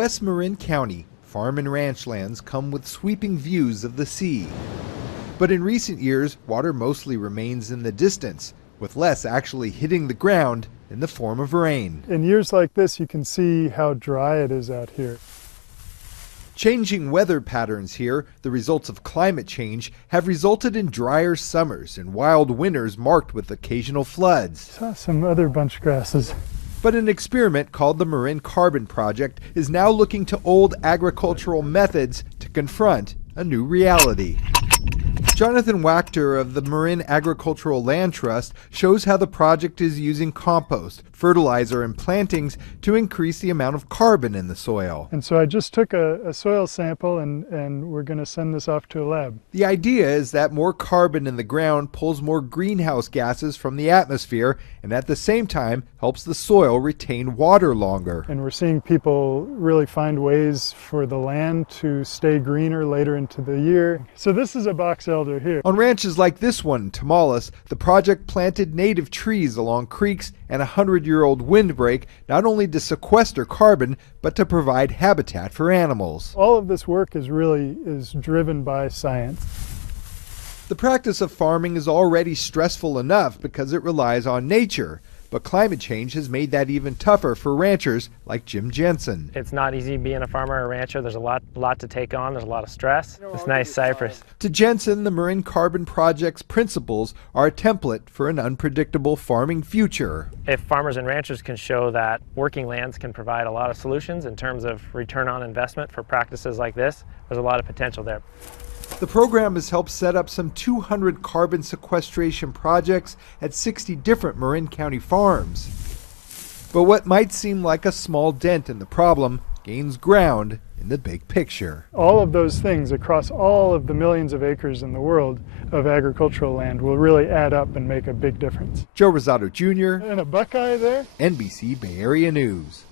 West Marin County, farm and ranch lands come with sweeping views of the sea. But in recent years, water mostly remains in the distance, with less actually hitting the ground in the form of rain. In years like this, you can see how dry it is out here. Changing weather patterns here, the results of climate change, have resulted in drier summers and wild winters marked with occasional floods. Saw some other bunch grasses. But an experiment called the Marin Carbon Project is now looking to old agricultural methods to confront a new reality. Jonathan Wachter of the Marin Agricultural Land Trust shows how the project is using compost, fertilizer, and plantings to increase the amount of carbon in the soil. And so I just took a soil sample and we're going to send this off to a lab. The idea is that more carbon in the ground pulls more greenhouse gases from the atmosphere and at the same time helps the soil retain water longer. And we're seeing people really find ways for the land to stay greener later into the year. So this is a box elder here. On ranches like this one in Tamales, the project planted native trees along creeks and a 100-year-old windbreak, not only to sequester carbon, but to provide habitat for animals. All of this work is driven by science. The practice of farming is already stressful enough because it relies on nature. But climate change has made that even tougher for ranchers like Jim Jensen. It's not easy being a farmer or a rancher. There's a lot to take on. There's a lot of stress. This nice cypress. To Jensen, the Marin Carbon Project's principles are a template for an unpredictable farming future. If farmers and ranchers can show that working lands can provide a lot of solutions in terms of return on investment for practices like this, there's a lot of potential there. The program has helped set up some 200 carbon sequestration projects at 60 different Marin County farms. But what might seem like a small dent in the problem gains ground in the big picture. All of those things across all of the millions of acres in the world of agricultural land will really add up and make a big difference. Joe Rosado Jr. And a buckeye there? NBC Bay Area News.